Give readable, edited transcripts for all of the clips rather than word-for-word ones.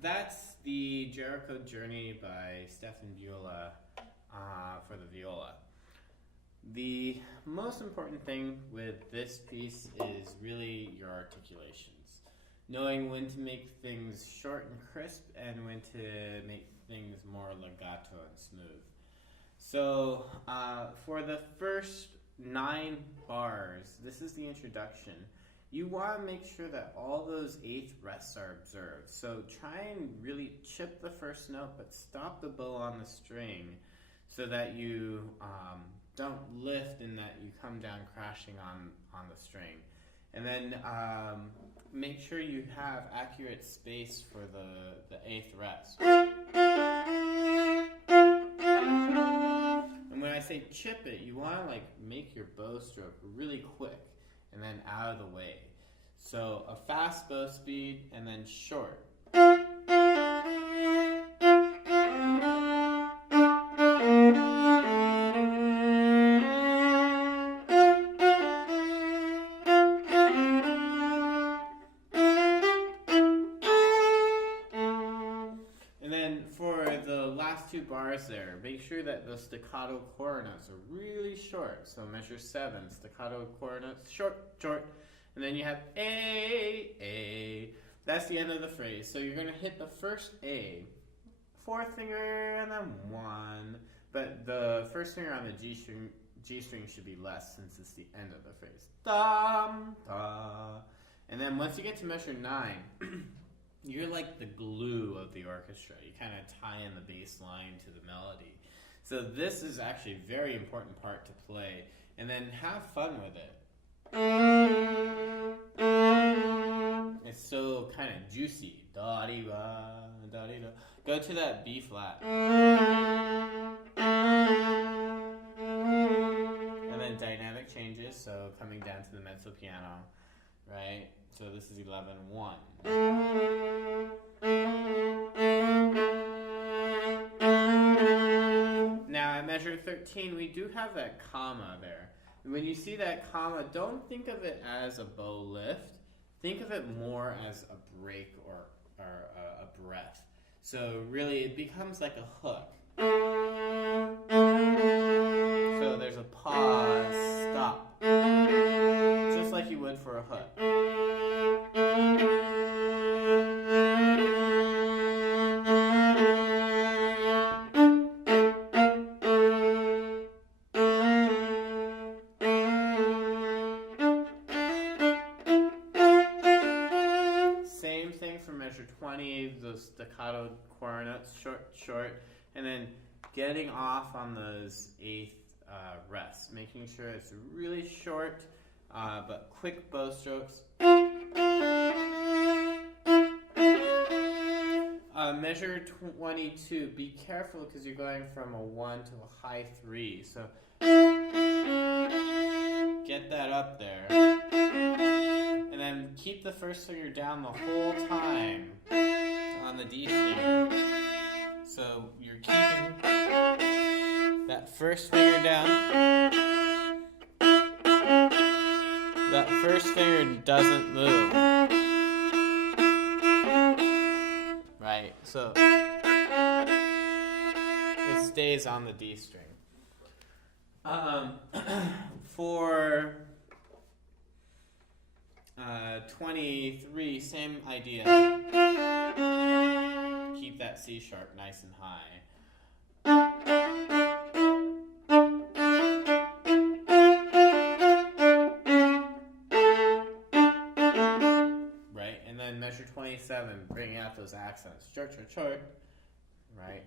that's the Jericho Journey by Stefan Viola for the viola. The most important thing with this piece is really your articulations. Knowing when to make things short and crisp and when to make things more legato and smooth. So for the first 9 bars, this is the introduction. You want to make sure that all those 8th rests are observed. So try and really chip the first note, but stop the bow on the string so that you don't lift and that you come down crashing on the string. And then make sure you have accurate space for the 8th rest. And when I say chip it, you want to make your bow stroke really quick and then out of the way. So a fast bow speed and then short. And then for the last 2 bars there, make sure that the staccato core notes are really short. So measure 7, staccato core notes, short, short. And then you have A. That's the end of the phrase. So you're going to hit the first A, 4th finger, and then 1. But the first finger on the G string should be less since it's the end of the phrase. Dum, da. And then once you get to measure 9, you're like the glue of the orchestra. You kind of tie in the bass line to the melody. So this is actually a very important part to play. And then have fun with it. It's so kind of juicy. Da-dee-ba, da-dee-da. Go to that B flat. And then dynamic changes, so coming down to the mezzo piano, right? So this is 11-1. Now at measure 13, we do have that comma there. When you see that comma, don't think of it as a bow lift. Think of it more as a break or a breath. So really, it becomes like a hook. So there's a pause, stop. Just like you would for a hook. Measure 20, those staccato core notes, short, short, and then getting off on those 8th rests, making sure it's really short, but quick bow strokes. Measure 22, be careful because you're going from a 1 to a high 3, so get that up there. And then keep the first finger down the whole time on the D string. So you're keeping that first finger down. That first finger doesn't move. Right? So it stays on the D string. For 23, same idea. Keep that C sharp nice and high. Right, and then measure 27, bring out those accents. Short, short, short. Right.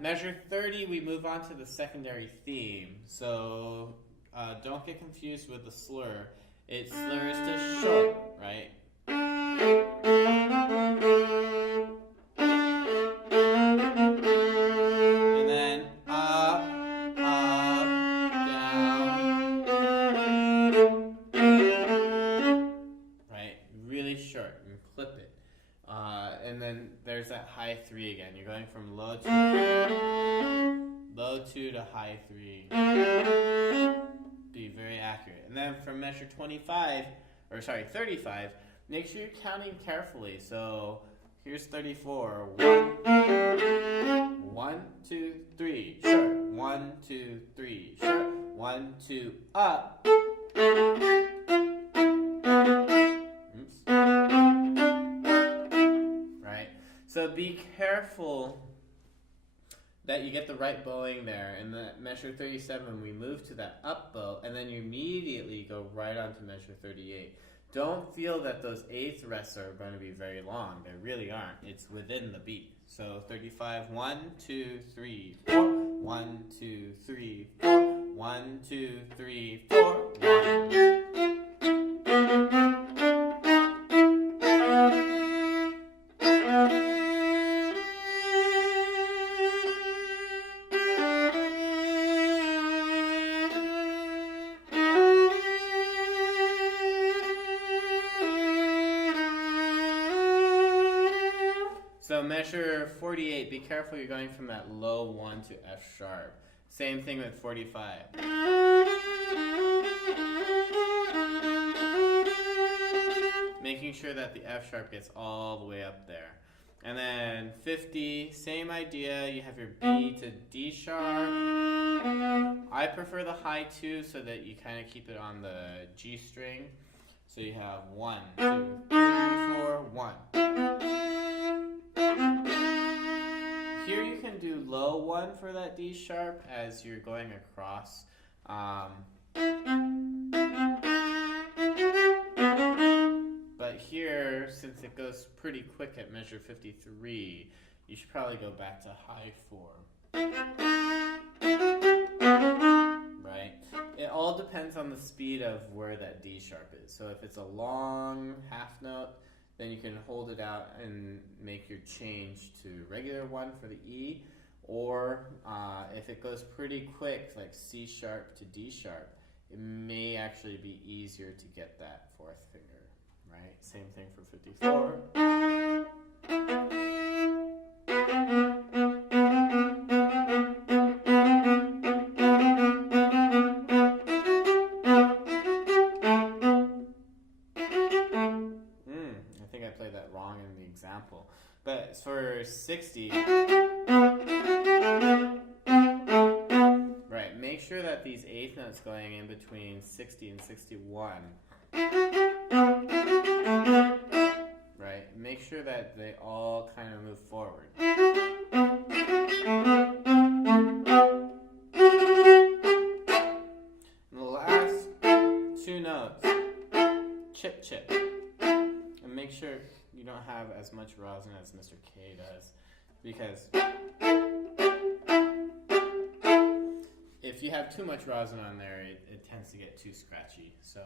Measure 30, we move on to the secondary theme. So don't get confused with the slur. It slurs to short, right? And then up, down. Right? Really short and clip it. And then there's that high 3 again. You're going from low 2 to high 3. Be very accurate. And then from measure 35, make sure you're counting carefully. So Here's 34. 1, 2, 3, sharp. 1, 2, 3, sharp. 1, 2, up. Oops. Right? So be careful that you get the right bowing there. In the measure 37, we move to that up bow, and then you immediately go right on to measure 38. Don't feel that those eighth rests are going to be very long. They really aren't. It's within the beat. So 35, 1, 2, 3, 4. 1, 2, 3, 4. 1, 2, 3, 4. 1. So measure 48, be careful you're going from that low 1 to F sharp. Same thing with 45. Making sure that the F sharp gets all the way up there. And then 50, same idea, you have your B to D sharp. I prefer the high 2 so that you kind of keep it on the G string. So you have 1, 2, 3, 4, 1. Here you can do low 1 for that D sharp as you're going across. But here, since it goes pretty quick at measure 53, you should probably go back to high 4. Right? It all depends on the speed of where that D sharp is. So if it's a long half note, then you can hold it out and make your change to regular 1 for the E. Or if it goes pretty quick, like C sharp to D sharp, it may actually be easier to get that 4th finger, right? Same thing for 54. I think I played that wrong in the example. But for 60, right, make sure that these eighth notes going in between 60 and 61, right, make sure that they all kind of move forward. And the last 2 notes, chip, chip. And make sure you don't have as much rosin as Mr. Kaye does, because if you have too much rosin on there, it tends to get too scratchy. So,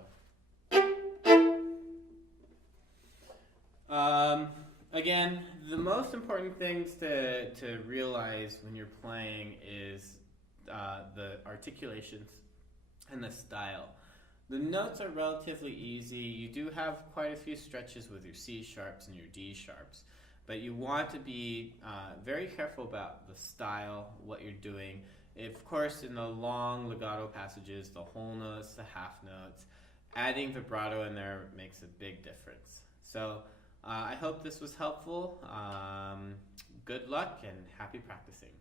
again, the most important things to realize when you're playing is the articulations and the style. The notes are relatively easy. You do have quite a few stretches with your C sharps and your D sharps, but you want to be very careful about the style, what you're doing. Of course, in the long legato passages, the whole notes, the half notes, adding vibrato in there makes a big difference. So I hope this was helpful. Good luck and happy practicing.